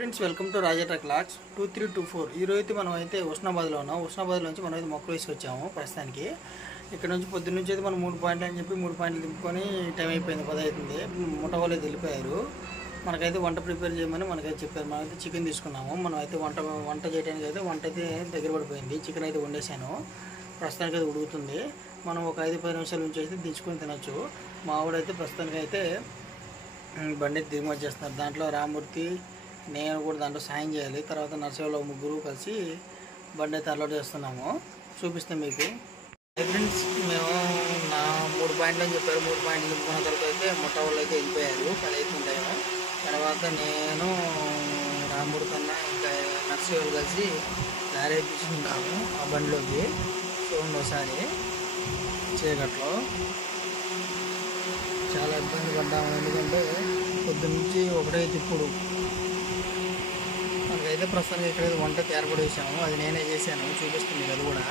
Friends welcome to Raja clocks 2324. ఈరోజు అయితే మనం అయితే ఉస్నాబాద్లో ఉన్నాం. ఉస్నాబాద్ నుంచి మనం అయితే మొక్కలు వేసుకొచ్చాము. ప్రస్తుతానికి ఇక్కడ నుంచి పొద్దున్న నుంచి అయితే మనం 3 పాయింట్లు అని చెప్పి 3 పాయింట్లు దింపుకొని టైం అయిపోయింది, 10 అవుతుంది. ముఠా వాళ్ళు అయితే వెళ్ళిపోయారు. మనకైతే వంట ప్రిపేర్ చేయమని మనకైతే చెప్పారు. మనమైతే చికెన్ తీసుకున్నాము. మనం అయితే వంట చేయడానికి అయితే వంట అయితే దగ్గర పడిపోయింది. చికెన్ అయితే వండేసాను, ప్రస్తుతానికి అయితే ఉడుకుతుంది. మనం ఒక 5-10 నిమిషాల నుంచి అయితే దించుకొని తినొచ్చు. మా ఆవిడైతే ప్రస్తుతానికి అయితే బండి దిగుమతి చేస్తున్నారు. దాంట్లో రామూర్తి, నేను కూడా దాంట్లో సాయం చేయాలి. తర్వాత నర్సరీలో ముగ్గురు కలిసి బండి అయితే అలవాటు చేస్తున్నాము. చూపిస్తాం మీకు. ఫ్రెండ్స్ మేము 3 పాయింట్లు అని చెప్పారు. 3 పాయింట్లు నింపుకున్న తర్వాత అయితే ముఠా వాళ్ళు అయితే వెళ్ళిపోయారు. 10 అవుతుంటాము. తర్వాత నేను రామూర్తి కన్నా ఇంకా నర్సరీ వాళ్ళు కలిసి లారీ తీసుకుంటాము ఆ బండిలోకి. చూడండి ఒకసారి, చీకట్లో చాలా ఇబ్బంది పడ్డాము. ఎందుకంటే పొద్దున్నుంచి ఒకటే తిప్పుడు. మనకైతే ప్రస్తుతానికి ఇక్కడైతే వంట ఏర్పడి వేసాము. అది నేనే చేశాను, చూపిస్తుంది అది కూడా.